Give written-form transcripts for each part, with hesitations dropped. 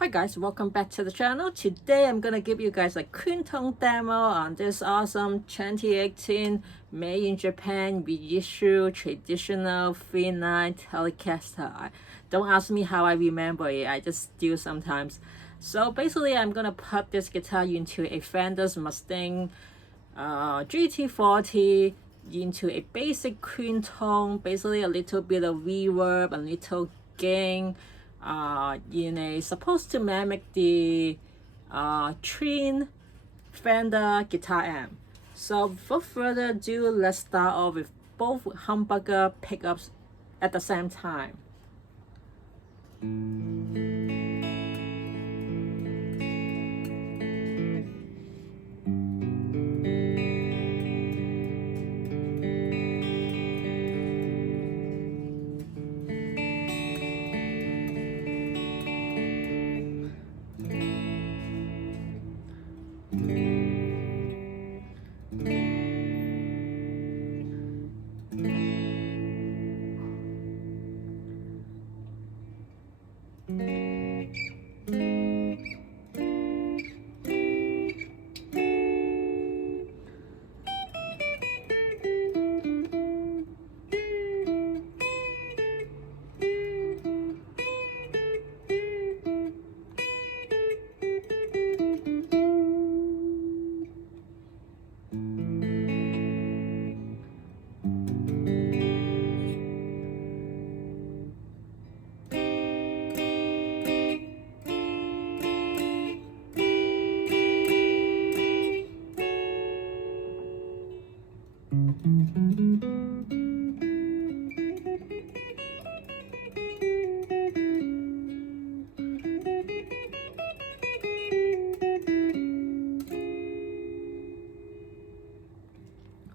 Hi guys, welcome back to the channel. Today I'm gonna give you guys a quinton demo on this awesome 2018 made in Japan reissue traditional Thinline Telecaster. Don't ask me how I remember it, I just do sometimes. So basically I'm gonna put this guitar into a Fender's Mustang GT40 into a basic quinton, basically a little bit of reverb, a little gain, supposed to mimic the Trin Fender guitar amp. So without further ado, let's start off with both humbucker pickups at the same time.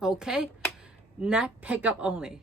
Okay, neck pickup only.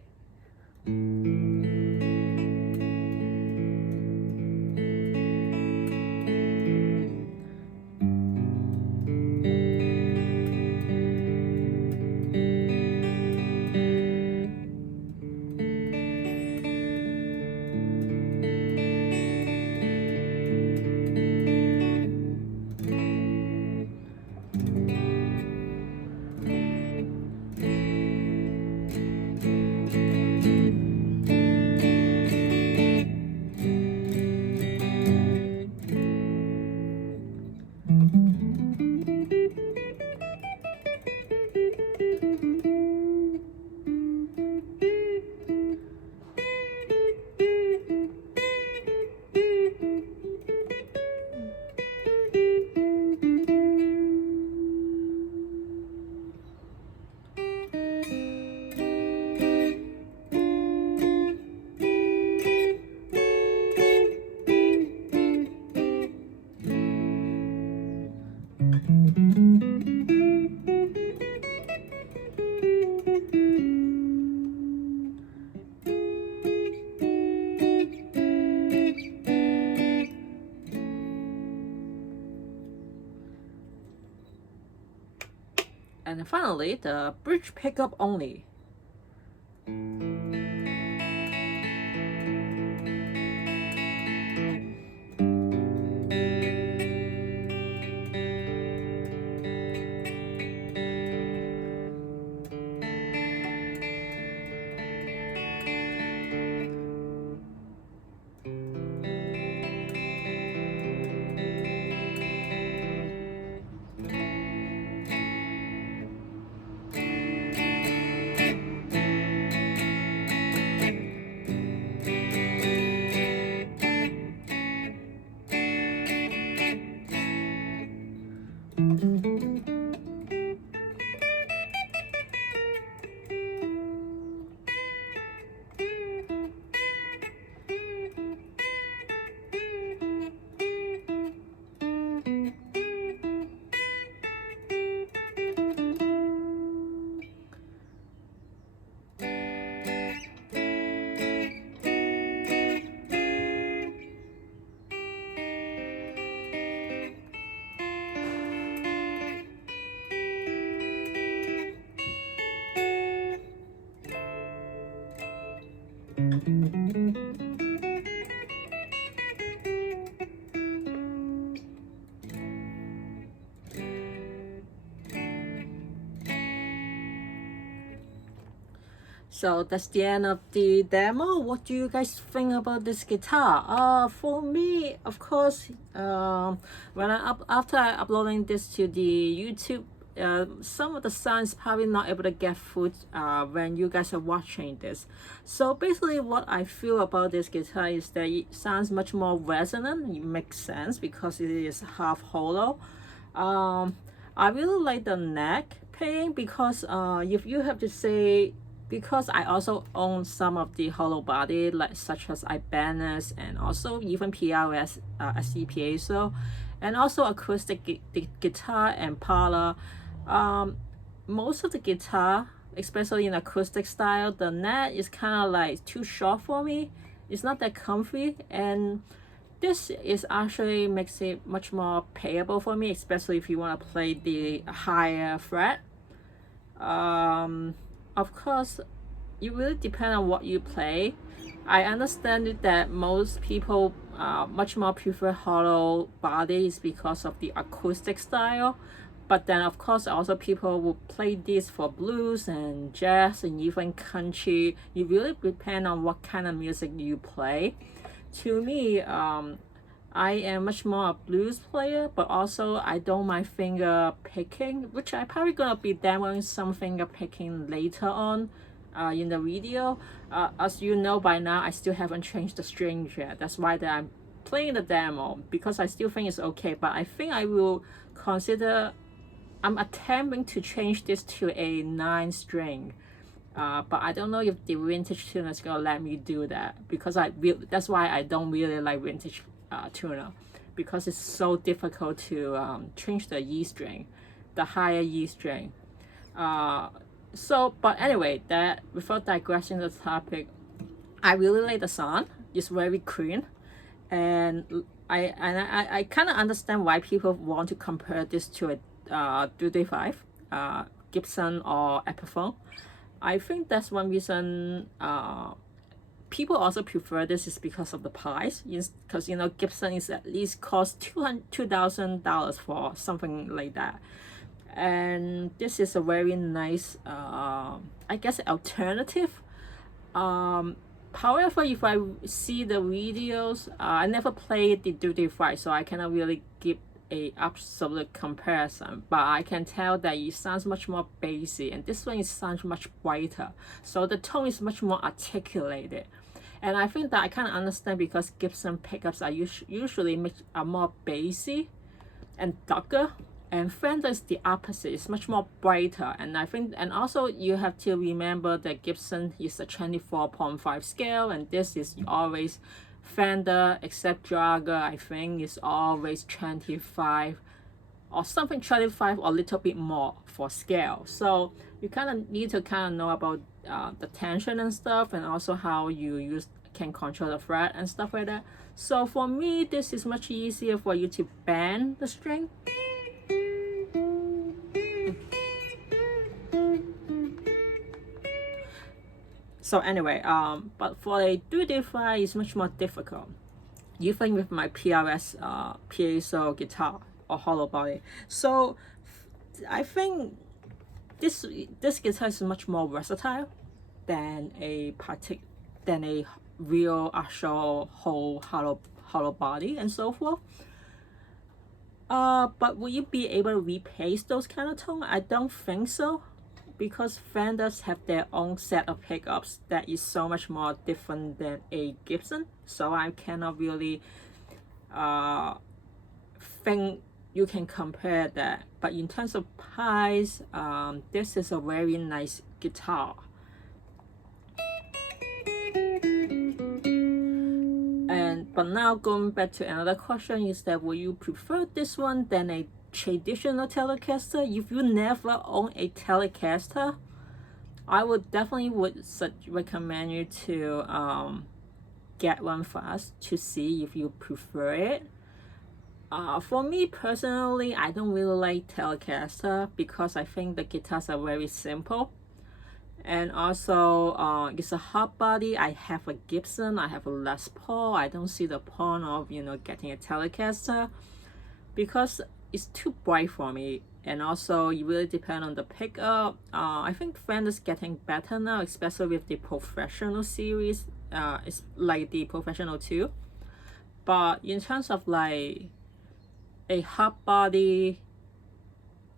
And finally, the bridge pickup only. So that's the end of the demo. What do you guys think about this guitar? For me, of course, after I uploading this to the YouTube, some of the sounds probably not able to get through when you guys are watching this. So basically what I feel about this guitar is that it sounds much more resonant. It makes sense because it is half hollow. I really like the neck painting because if you have to say, because I also own some of the hollow body, like such as Ibanez and also even PRS SCPA, so and also acoustic guitar and parlor. Most of the guitar, especially in acoustic style, the neck is kind of like too short for me. It's not that comfy, and this is actually makes it much more payable for me, especially if you want to play the higher fret. Of course, it really depends on what you play. I understand that most people much more prefer hollow bodies because of the acoustic style, but then of course also people will play this for blues and jazz and even country. It really depends on what kind of music you play. To me, I am much more a blues player, but also I don't mind finger picking, which I probably gonna be demoing some finger picking later on in the video. As you know by now, I still haven't changed the string yet. That's why that I'm playing the demo, because I still think it's okay, but I think I will consider, I'm attempting to change this to a 9-string. But I don't know if the vintage tuner is gonna let me do that, because that's why I don't really like vintage tuner, because it's so difficult to change the E string, the higher E string. But anyway, that without digressing the topic, I really like the sound. It's very clean, and I kind of understand why people want to compare this to a 235 Gibson or Epiphone. I think that's one reason people also prefer this is because of the price. Because you know Gibson is at least cost $2,000 for something like that, and this is a very nice I guess alternative. However, if I see the videos, I never played the 235, so I cannot really give a absolute comparison, but I can tell that it sounds much more bassy, and this one sounds much brighter, so the tone is much more articulated. And I think that I kind of understand, because Gibson pickups are usually more bassy and darker, and Fender is the opposite. It's much more brighter. And I think, and also you have to remember that Gibson is a 24.5 scale, and this is always Fender, except Jagger, I think is always 25 or something, 25 or a little bit more for scale. So you kind of need to kind of know about the tension and stuff, and also how you can control the fret and stuff like that. So for me, this is much easier for you to bend the string. So anyway, but for a 235 it's much more difficult, even with my PRS piezo guitar or hollow body. So I think this guitar is much more versatile than a real actual whole hollow body and so forth. But will you be able to replace those kind of tone? I don't think so, because Fenders have their own set of pickups that is so much more different than a Gibson. So I cannot really think you can compare that. But in terms of price, this is a very nice guitar. But now going back to another question is that, will you prefer this one than a traditional Telecaster? If you never own a Telecaster, I would definitely recommend you to get one first to see if you prefer it. For me personally, I don't really like Telecaster because I think the guitars are very simple. And also it's a hot body. I have a Gibson, I have a Les Paul. I don't see the point of getting a Telecaster, because it's too bright for me. And also it really depends on the pickup. I think Fender's getting better now, especially with the professional series. It's like the professional 2. But in terms of like a hard body,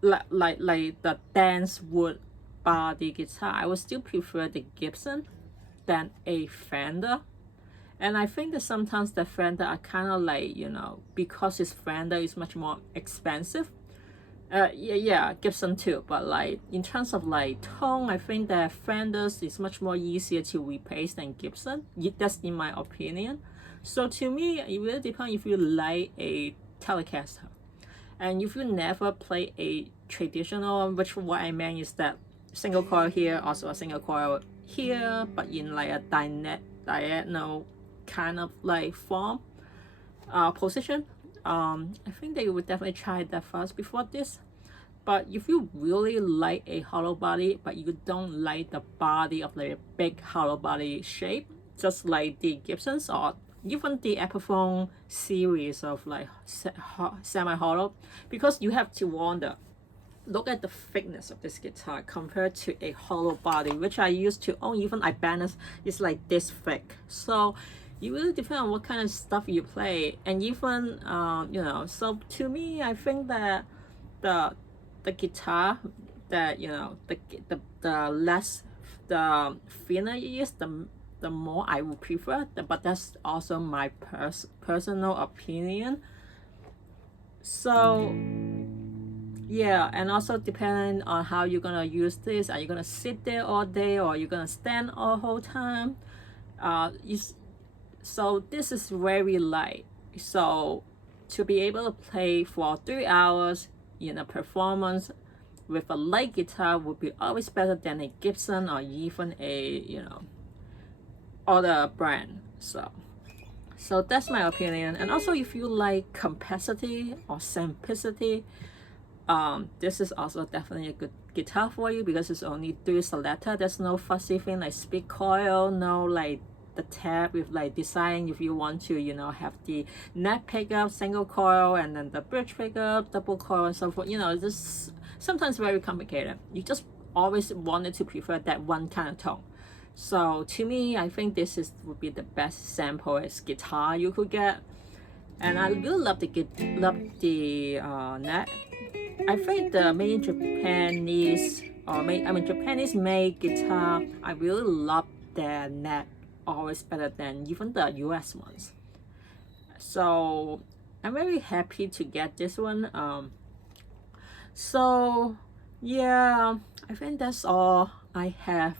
like the dense wood body guitar, I would still prefer the Gibson than a Fender. And I think that sometimes the Fender are kind of like, you know, because it's Fender is much more expensive. Yeah, Gibson too, but like in terms of like tone, I think that Fenders is much more easier to replace than Gibson. That's in my opinion. So to me, it really depends if you like a Telecaster. And if you never play a traditional, which what I meant is that single coil here, also a single coil here, but in like a diagonal kind of like form, position, I think that you would definitely try that first before this. But if you really like a hollow body, but you don't like the body of the big hollow body shape, just like the Gibsons or even the Epiphone series of like semi-hollow, because you have to wonder, look at the thickness of this guitar compared to a hollow body, which I used to own. Even Ibanez is like this thick. So it really depends on what kind of stuff you play. And even you know, so to me, I think that the guitar that, you know, the less the thinner it is, the more I would prefer. But that's also my personal opinion. So yeah, and also depending on how you're gonna use this. Are you gonna sit there all day, or are you gonna stand all whole time? So this is very light. So to be able to play for 3 hours in a performance with a light guitar would be always better than a Gibson or even a, you know, other brand. So that's my opinion. And also if you like complexity or simplicity, this is also definitely a good guitar for you, because it's only 3 selector. There's no fussy thing like split coil, no like the tab with like design. If you want to, you know, have the neck pickup, single coil, and then the bridge pickup, double coil, and so forth. You know, this sometimes very complicated. You just always wanted to prefer that one kind of tone. So to me, I think this would be the best sample-est guitar you could get. And I really love the neck. I think the made in Japanese, Japanese made guitar, I really love their neck always better than even the US ones. So I'm very happy to get this one. So yeah, I think that's all I have.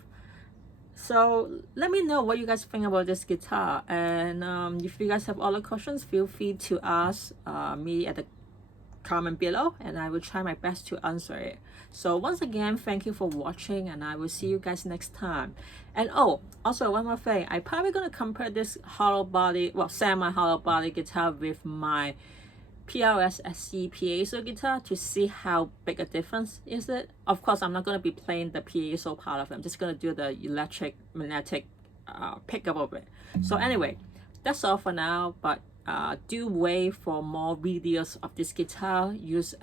So let me know what you guys think about this guitar, and if you guys have other questions, feel free to ask me at the comment below, and I will try my best to answer it. So once again, thank you for watching, and I will see you guys next time. And oh, also one more thing, I'm probably gonna compare this hollow body, well, semi hollow body guitar with my PRS SC piezo guitar to see how big a difference is it. Of course, I'm not going to be playing the piezo part of it. I'm just going to do the electric magnetic pickup of it. So anyway, that's all for now, but do wait for more videos of this guitar, use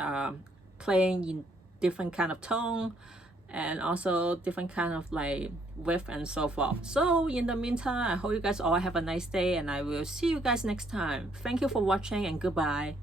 playing in different kind of tone and also different kind of like width and so forth. So in the meantime, I hope you guys all have a nice day, and I will see you guys next time. Thank you for watching, and goodbye.